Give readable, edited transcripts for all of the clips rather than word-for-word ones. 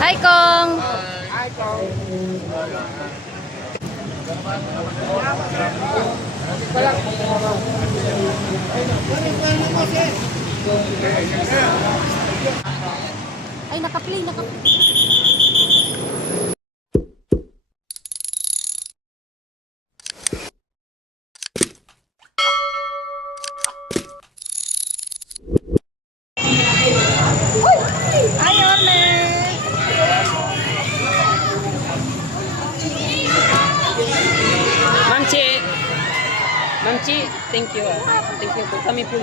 Hi, Kong! Ay, naka-play. Hi, Ernest! Ma'am Chi, thank you. Thank you po. Kami po.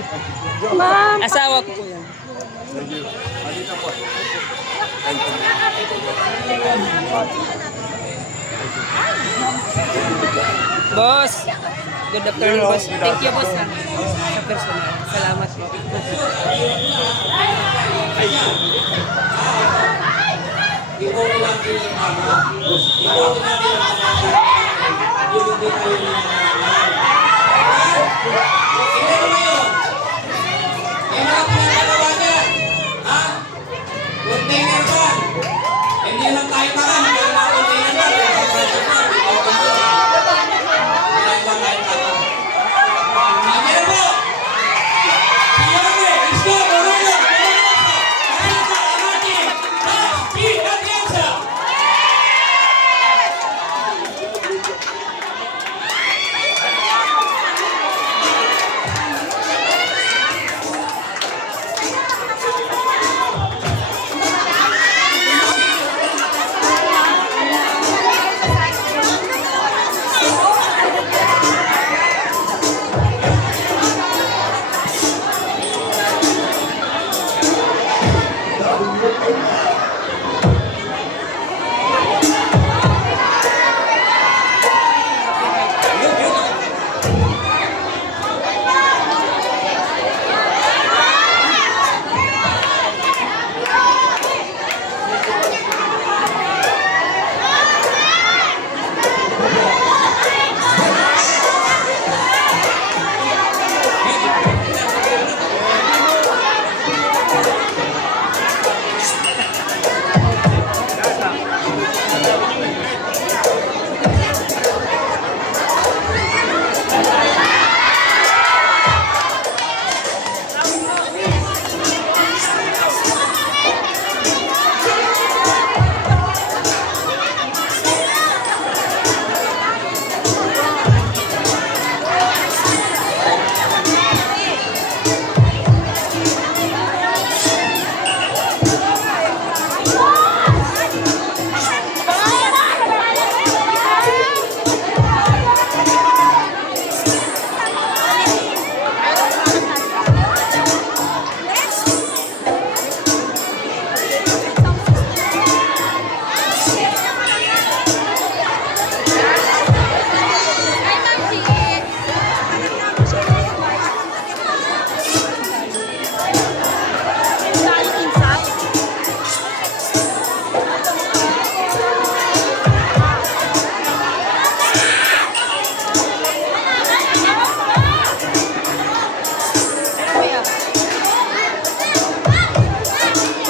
Ma'am! Asawa ko po yan. Boss, good afternoon, boss. Thank you, boss. Sa personal. Salamat po. Hindi lang tayo parang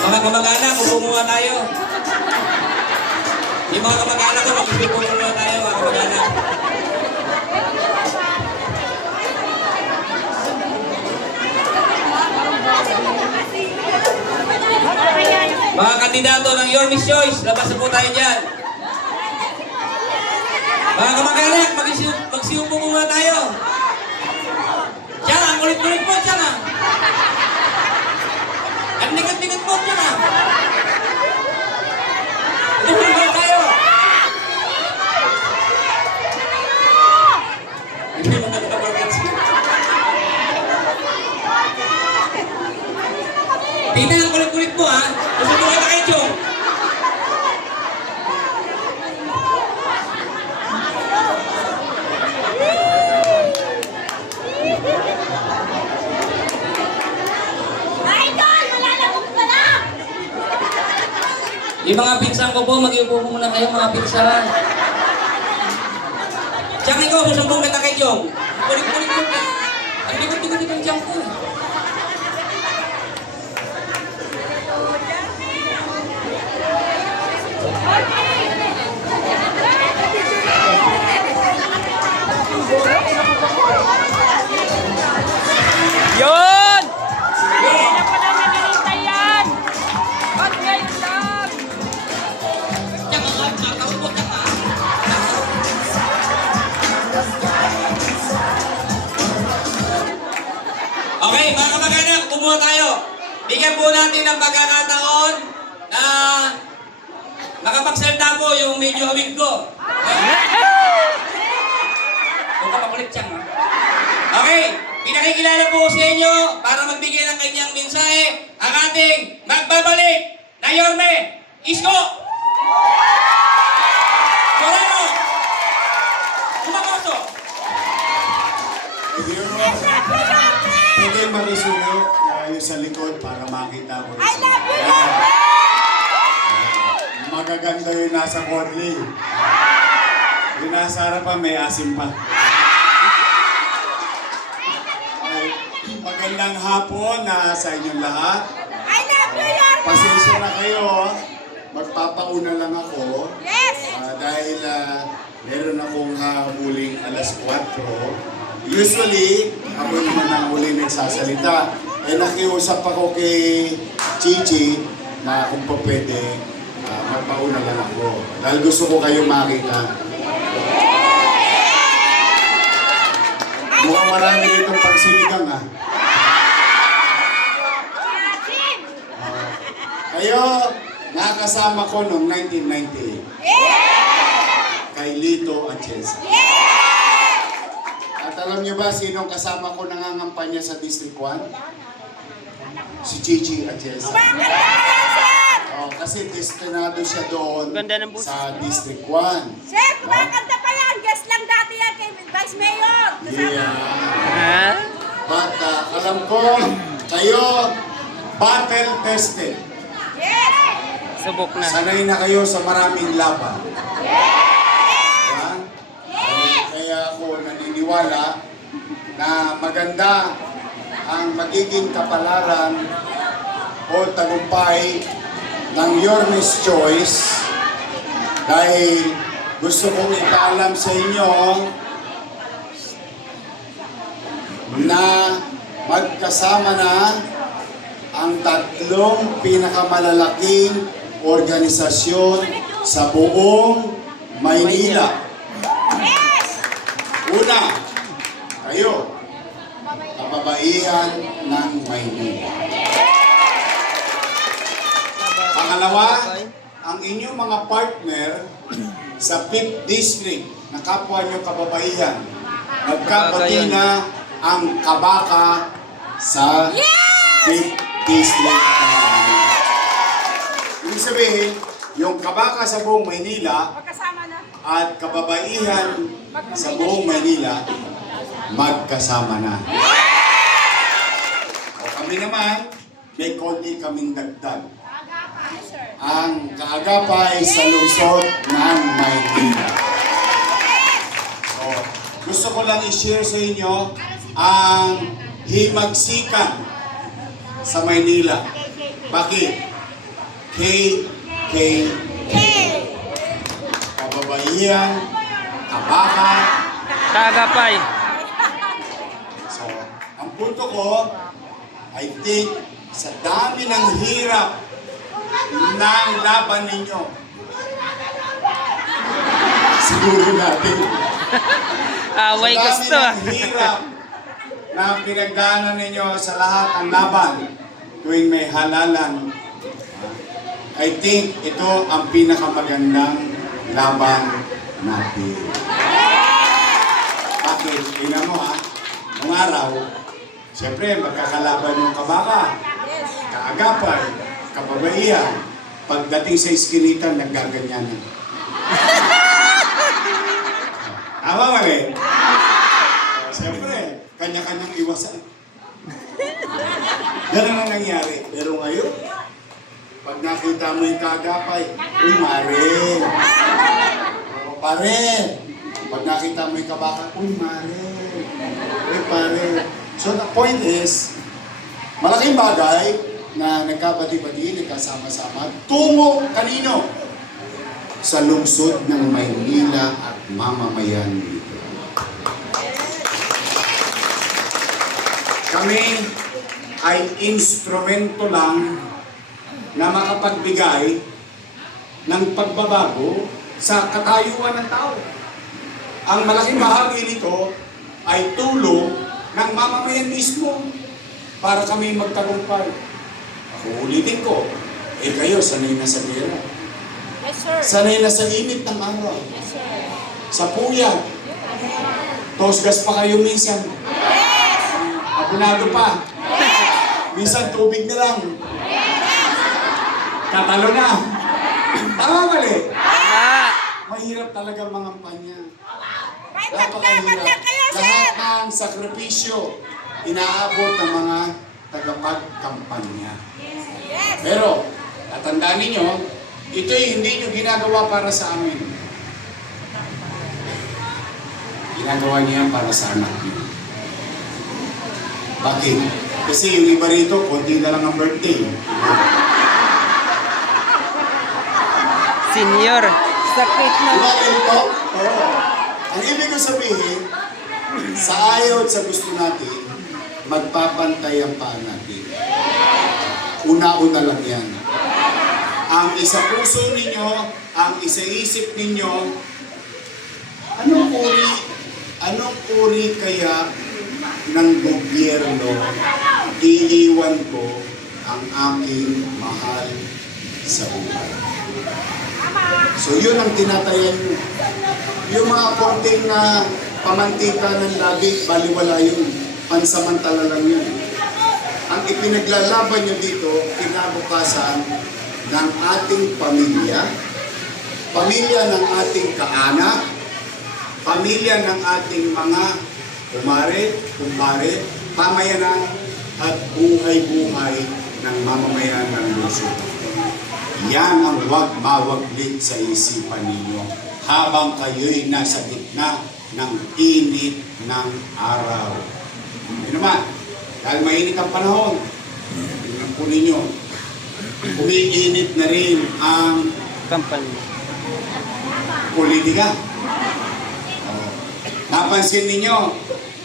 mga kamag-anak, upo tayo. Yung mga kamag-anak ko, upo tayo, mga kamag-anak. Mga kandidato ng Your Miss Choice, labas na po tayo dyan. Mga kamag-anak, magsiupo muna tayo. Diyan ang ulit-ulit po, diyan ang. Ang nikat-nikat po, diyan ang. Ulit-ulit tayo. Hindi mo na nakapagkat. Tina, ang kulit-kulit mo, ha? Gusto mo kita kay Chong. Yung mga pinsan ko po, mag-iupo po muna kayo, mga pinsan. Diyan ikaw, susumbong kita kay Jong. Kulit-kulit mo ka. Ang likod-likod ng Diyan ko. Yun! Yo! Kaya pala naninintay yan! Ba't ngayon lang? Diyan ka, nakakaupo ka ka. Okay, mga kamag-anak, kumuha tayo. Bigyan po natin ng pagkakataon na makapagsalita po yung medyo hawig ko. Huwag ka makulit siyang, ha? Okay, pinakikilala po sa inyo para magbigay ng kanyang mensahe ang ating magbabalik na Yorme Isko! Moreno! Kumakoso! Pwede marisuno yung sa likod para makita ko. I love you, Magaganda yung nasa Kodli. Yung nasa harapan may asim pa. Ay, magandang hapon na sa inyong lahat. I love you, Yorme! Pasensya na kayo. Magpapauna lang ako. Yes! Dahil meron akong hamuling alas 4. Usually, ako naman ang huli nagsasalita. Nakiusap ako kay Chichi na kung pa pwede, magpauna lang ako. Dahil gusto ko kayong makita. Mukhang marami ditong pagsinigang Kayo, nakasama ko noong 1998. Kay Lito at Chelsea. At alam niyo ba sinong kasama ko nangangampanya sa District 1? Si Chichi at Chelsea. Kasi destinado siya doon Ganda ng boses. sa District 1. Sir, kumakanta pa yan. Guest lang dati yan kay Vice Mayor. Yeah. Ha? But alam ko, kayo, battle tested. Yes! Subok na. Sanay na kayo sa maraming laban. Diba? Kaya ako naniniwala na maganda ang magiging kapalaran o tagumpay ng Yorme's Choice dahil gusto kong ipaalam sa inyo na magkasama na ang tatlong pinakamalalaking organisasyon sa buong Maynila. Una, kayo, kababaihan ng Maynila. Pangalawa, ang inyong mga partner sa 5th District na kapwa nyo kababaihan. Nagkabati na ang kabaka sa 5th District. Ibig sabihin, yung kabaka sa buong Maynila Magkasama na. at kababaihan sa buong Maynila magkasama na. O kami naman, may konti kaming dagdag. Ang kaagapay sa lungsod ng Maynila. So, gusto ko lang i-share sa inyo ang himagsikan sa Maynila. Bakit? KKK. Kababaihan, kabaka. Kagapay. So, ang punto ko, I think, sa dami ng hirap ng laban ninyo, siguro natin, Away sa gusto. dami ng hirap na pinagdaanan ninyo sa lahat ng laban tuwing may halalan, I think ito ang pinakamagandang laban natin. Bakit? Tingnan mo nung araw, siyempre magkakalaban yung kabaka, kaagapay, kababaihan. Pagdating sa iskinitan, naggaganyanan. Tama ba rin? Siyempre, kanya-kanyang iwasan. Ganun ang nangyari. Pero ngayon, pag nakita mo yung kaagapay, uy, mare. O, pare, Pag nakita mo yung kabaka, uy, mare. Uy, pare. So the point is, malaking bagay na nagkabati-bati, nagkasama-sama, tungo kanino? Sa lungsod ng Maynila at mamamayan dito. Kami ay instrumento lang na makapagbigay ng pagbabago sa katayuan ng tao. Ang malaking bahagi nito ay tulong ng mamamayan mismo para kami magtagumpay. Ako ulitin ko, kayo sanay na sa gera. Yes, sir. Sanay na sa init ng araw. Yes, sir. Sa puyat. Tosgas pa kayo minsan. Yes! Abunado pa. Minsan tubig na lang. Tatalo na. Tama mali. Tama. Mahirap talaga mangampanya. Kahit naglakad lang kayo, sir! Lahat ng sakripisyo inaabot ng mga tagapagkampanya. Yes! Pero, tatandaan ninyo, ito'y hindi nyo ginagawa para sa amin. Ginagawa niya para sa anak niyo. Bakit? Kasi yung iba rito, konti na lang ang birthday. Senior. Sakit na. Diba ganito? Oo. Ang ibig ko sabihin, sa ayaw at sa gusto natin, magpapantay ang paa natin. Una-una lang yan. Ang isa puso ninyo, ang isa isip ninyo, anong uri kaya ng gobyerno iiwan ko ang aking mahal sa buhay? So yun ang tinatayan nyo. Yung mga konting na pamantika ng labi, baliwala yun. Pansamantala lang yun. Ang ipinaglalaban nyo dito, kinabukasan ng ating pamilya, pamilya ng ating kaanak, pamilya ng ating mga kumpare, pamayanan at buhay-buhay ng mamamayan ng lungsod. Yan ang huwag mawaglit sa isipan ninyo habang kayo'y nasa gitna ng init ng araw. Ano naman, dahil mainit ang panahon, tingnan po ninyo, umiinit na rin ang Kampanya. politika. Napansin ninyo,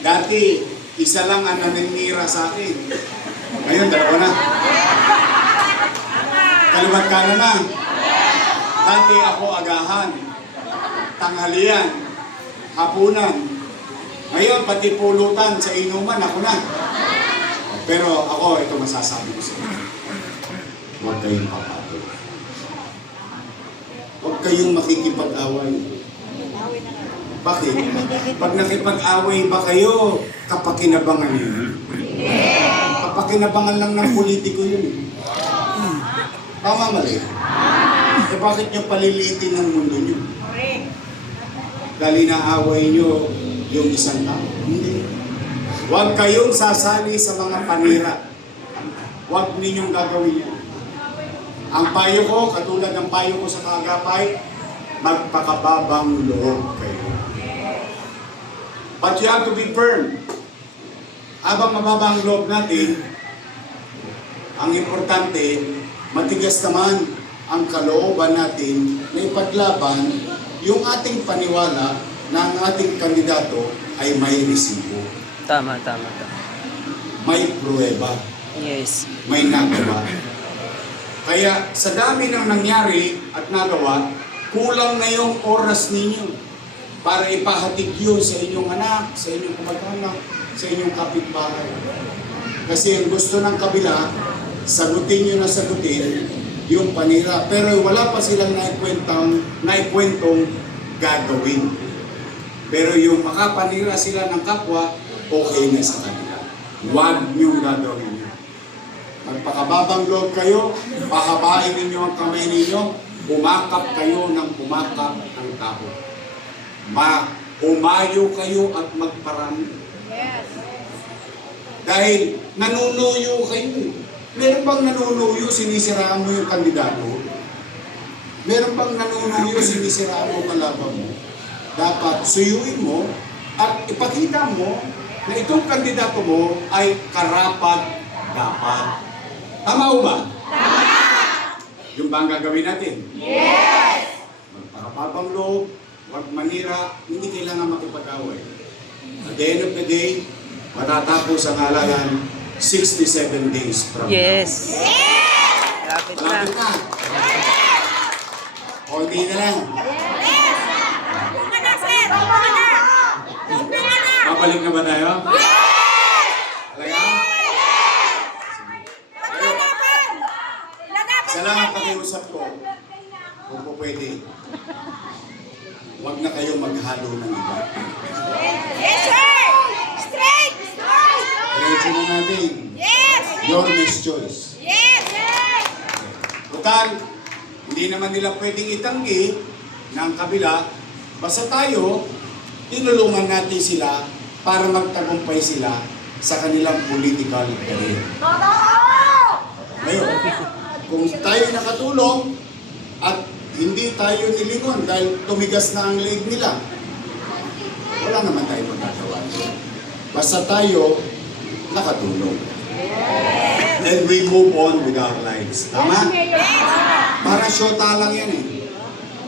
dati isa lang ang naninira sa akin. Ngayon, dalawa na. Kalimat ka na. Dati ako agahan, tanghalian, hapunan. Ngayon, pati pulutan sa inuman, ako na. Pero ako, ito masasabi ko sa inyo. Huwag kayong papatol. Huwag kayong makikipag-away. Bakit? Pag nakipag-away ba kayo, kapakinabangan yun? Kapakinabangan lang ng politiko yun. Tama mali? Eh bakit nyo paliliitin ng mundo nyo? Dahil inaaway nyo yung isang tao? Hindi. Huwag kayong sasali sa mga panira. Huwag ninyong gagawin yan. Ang payo ko, katulad ng payo ko sa kaagapay, magpakababang loob kayo. But you have to be firm. Habang mababa ang loob natin, ang importante, matigas naman ang kalooban natin na ipaglaban yung ating paniwala na ang ating kandidato ay may resibo, Tama. may pruweba, Yes. may nagawa. Kaya sa dami ng nangyari at nagawa, kulang na yung oras ninyo para ipahatid yun sa inyong anak, sa inyong kamag-anak, sa inyong kapitbahay. Kasi ang gusto ng kabila, sagutin nyo na sagutin yung panira. Pero wala pa silang naikwentong gagawin. Pero yung makapanira sila ng kapwa, okay na sa kanila. Huwag niyong gagawin yun. Magpakababang loob kayo, pahabain ninyo ang kamay ninyo, umakap kayo ng umakap ng tao. Umayo kayo at magparami. Yes. Dahil nanunuyo kayo. Meron bang nanunuyo, sinisiraan mo yung kandidato? Meron bang nanunuyo, sinisiraan mo kalaban mo? dapat suyuin mo at ipakita mo na itong kandidato mo ay karapat-dapat. Tama o ba? Yung ba ang gagawin natin? Yes! Magpakapapang loob, huwag manira, hindi kailangan makipag-away. At the end of the day, matatapos ang halalan 67 days from now. Yes. Lapit na. Malapit na. Konti na lang. Huwag ka na, sir! Huwag ka na! Huwag ka na! Babalik na ba tayo? Talaga? Maglalaban! Lalaban Isa lang ang pakiusap ko, kung po pwede, huwag na kayo maghalo ng iba. Yes, sir! Straight! Diretso na natin. Yes! Your next choice. Yes! Total, hindi naman nila pwedeng itanggi ng kabila. Basta tayo, tinulungan natin sila para magtagumpay sila sa kanilang political career. Ngayon, kung tayo nakatulong at hindi tayo nilingon dahil tumigas na ang leg nila, wala naman tayo magagawa. Basta tayo nakatulong. And we move on with our lives. Tama? Para syota lang yan eh.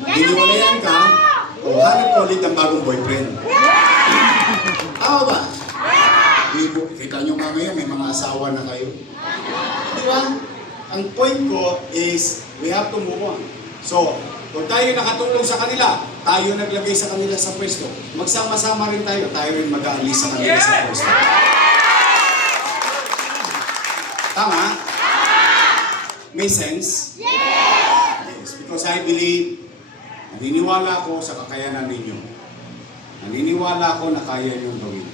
Hiniwalayan ka, o hanap ko ulit ang bagong boyfriend. Tama ba? Kita nyo nga ngayon, may mga asawa na kayo. Di ba? Ang point ko is, we have to move on. So, kung tayo nakatulong sa kanila, tayo naglagay sa kanila sa pwesto, magsama-sama rin tayo, tayo rin mag-aalis sa kanila sa pwesto. Tama? May sense? Yes! Because I believe, naniniwala ako sa kakayanan ninyo. Naniniwala ako na kaya niyong gawin.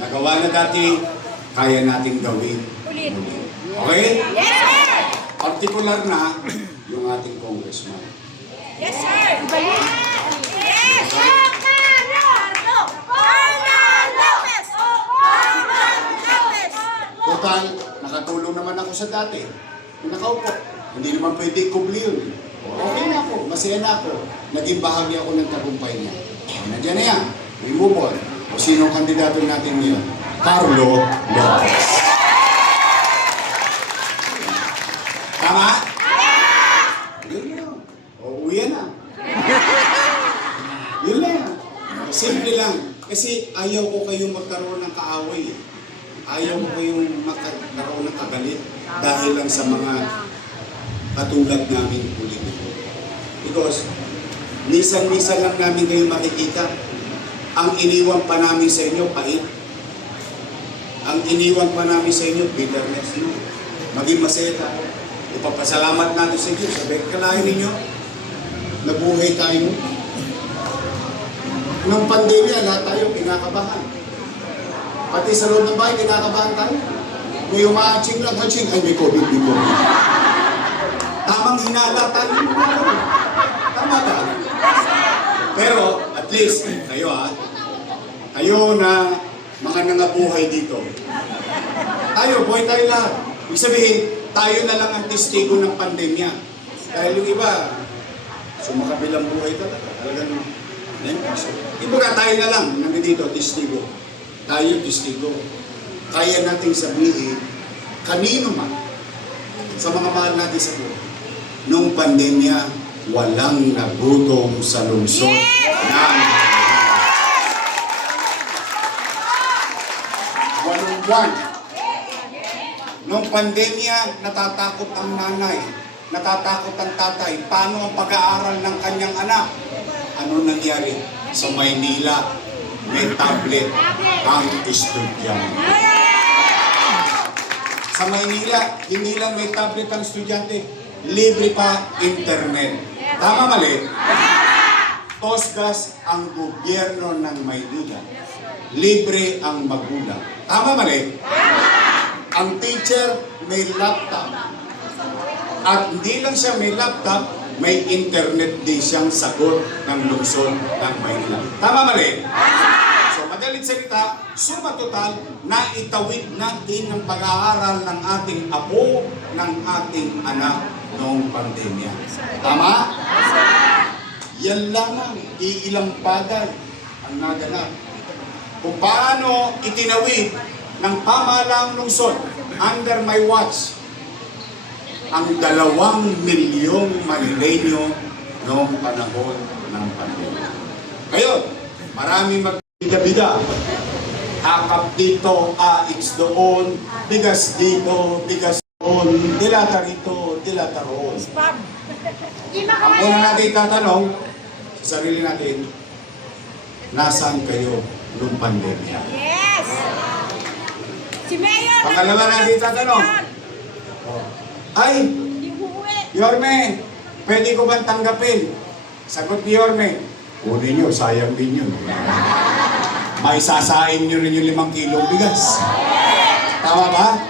Nagawa na dati, kaya nating gawin. Ulit. Okay? Yes, sir! Particular na, yung ating congressman. Yes, sir! Yes! Fernando! Lopez! Lopez! Total, nakatulong naman ako sa dati. Kung nakaupo, hindi naman pwede kubli yun. Okay na ako, masaya na ako. Naging bahagi ako ng tagumpay niya. Nandiyan na yan, we move on. O sino ang kandidato natin ngayon? Carlo Lopez. Tama? Yun yun. O uwi na. Yun lang. Simple lang. Kasi ayaw ko kayong magkaroon ng kaaway. Ayaw ko kayong magkaroon ng kagalit dahil lang sa mga katulad namin politiko. Because minsan-minsan lang namin kayo makikita. Ang iniwan pa namin sa inyo, pait. Ang iniwan pa namin sa inyo, bitterness. No? Maging masaya tayo. Ipapasalamat natin sa Diyos. Sabi, kalahin ninyo, nabuhay tayo. Nung pandemya, lahat tayo kinakabahan. Pati sa loob ng bahay, kinakabahan tayo. May umaaching lang, haching, ay may COVID, may COVID. Tamang hinala tayo. Tama ba? Pero, at least, kayo kayo na mga nangabuhay dito. Tayo, buhay tayo lahat. Ibig sabihin, tayo na lang ang testigo ng pandemya. Dahil yung iba, sumakabilang buhay talaga. Talagang, ibaga tayo na lang, nandito, testigo. Tayo, testigo. Kaya nating sabihin, kanino man, sa mga mahal natin sa buhay, nung pandemya, walang nagutom sa lungsod ng walong buwan. Nung pandemya, natatakot ang nanay, natatakot ang tatay. Paano ang pag-aaral ng kanyang anak? Ano nangyari? Sa Maynila, may tablet ang estudyante. Sa Maynila, hindi lang may tablet ang estudyante, libre pa internet. Tama mali? Tosgas ang gobyerno ng Maynila. Libre ang magulang. Tama mali? Ang teacher may laptop. At hindi lang siya may laptop, may internet din siyang sagot ng lungsod ng Maynila. Tama mali? So, madalit salita, suma total, naitawid natin ang pag-aaral ng ating apo, ng ating anak noong pandemya. Tama? Yan lamang, iilang bagay ang naganap. Kung paano itinawid ng pamahalaang lungsod under my watch ang 2 milyong Manileño noong panahon ng pandemya. Ngayon, maraming magbida-bida. Akap dito, AX doon, bigas dito, bigas doon, dilata rito, dilata roon. Ang una natin tatanong sa sarili natin, nasaan kayo noong pandemya? Yes! Si Mayor! Pangalawa natin tatanong, ay, Hindi uuwi. Yorme, pwede ko bang tanggapin? Sagot ni Yorme, kunin nyo, sayang din yun. May sasain nyo rin yung 5 kilong bigas. Tama ba?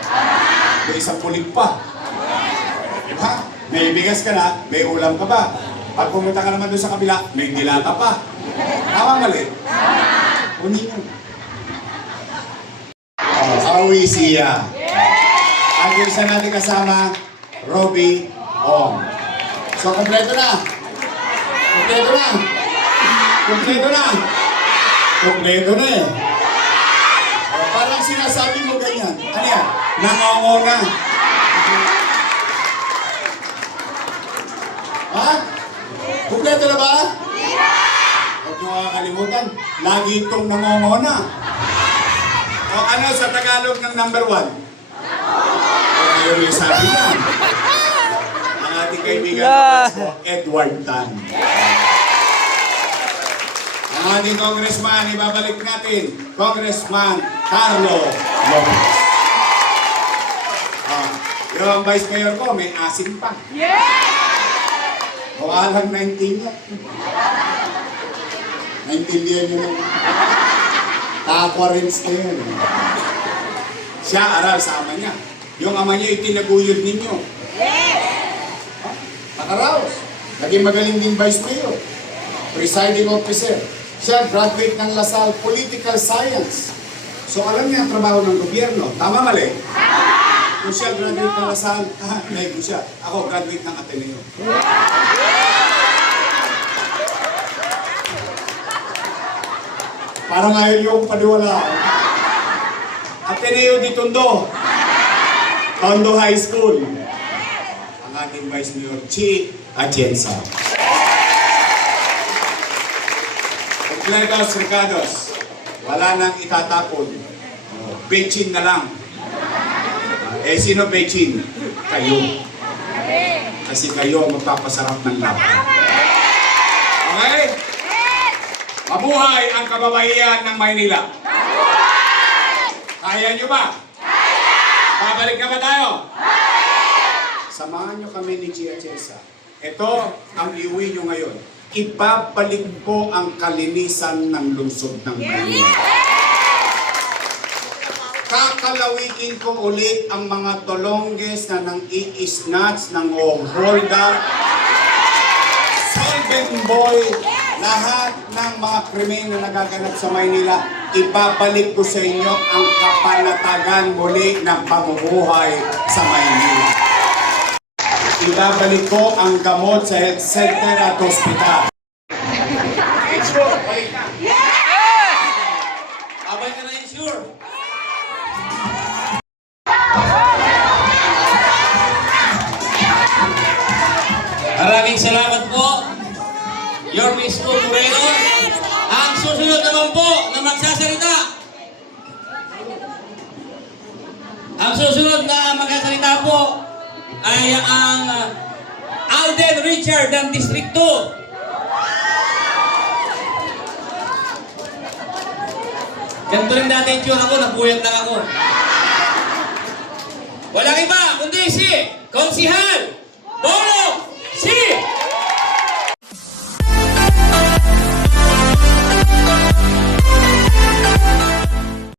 May isang pulit pa. Diba? May bigas ka na, may ulam ka ba? Pag pumunta ka naman doon sa kabila, may dilata pa. Tama mali? Kunin nyo. Awi siya. Ang isa natin kasama, Robbie Ong. So, kompleto na. Kompleto na. Kompleto na. Kompleto na eh. O, parang sinasabi mo ganyan. Ano yan? Nangongo na. Ha? Kompleto na ba? Huwag nyo kakalimutan. Lagi itong nangongo na. O ano sa Tagalog ng number 1? O kayo yung sabi yan. Ang ating kaibigan na Edward Tan. Ang ating congressman, ibabalik natin, Congressman Carlo Lopez. Yung vice mayor ko, may asim pa. O alang 19 niya. Naintindihan nyo lang. Aquarins na yun. Siya, aral sa ama niya. Yung ama niya, itinaguyod ninyo. Nakaraos. Naging magaling din vice mayor. Presiding officer. Siya, graduate ng LaSalle Political Science. So alam niya ang trabaho ng gobyerno. Tama mali? Kung siya graduate ng LaSalle, naigo siya. Ako, graduate ng Ateneo. Parang ayaw yung paniwala. Ateneo di Tondo. Tondo High School. Ang ating Vice Mayor, Chi Atienza. Completos Ricardos. Wala nang itatapon. Bechin na lang. Sino Bechin? Kayo. Kasi kayo ang magpapasarap ng laban. Okay? Mabuhay ang kababaihan ng Maynila. Kaya nyo ba? Babalik na ba tayo? Samahan nyo kami ni Chi Atienza. Ito ang iuwi nyo ngayon. Ibabalik ko ang kalinisan ng lungsod ng Maynila. Kakalawikin ko ulit ang mga tolongges na nang i-snatch, nang hold up, Solvent Boy, lahat ng mga krimen na nagaganap sa Maynila, ibabalik ko sa inyo ang kapanatagan muli ng pamumuhay sa Maynila. Ibabalik ko ang gamot sa health center at hospital. Abay ka na insure. Maraming salamat po, Your Miss Moreno. Ang susunod naman po na magsasalita. Ang susunod na magsasalita po ay ang Alden Richard ng District 2. Ganito rin dati yung tsura ko, napuyat lang ako. Walang iba, kundi si Konsihal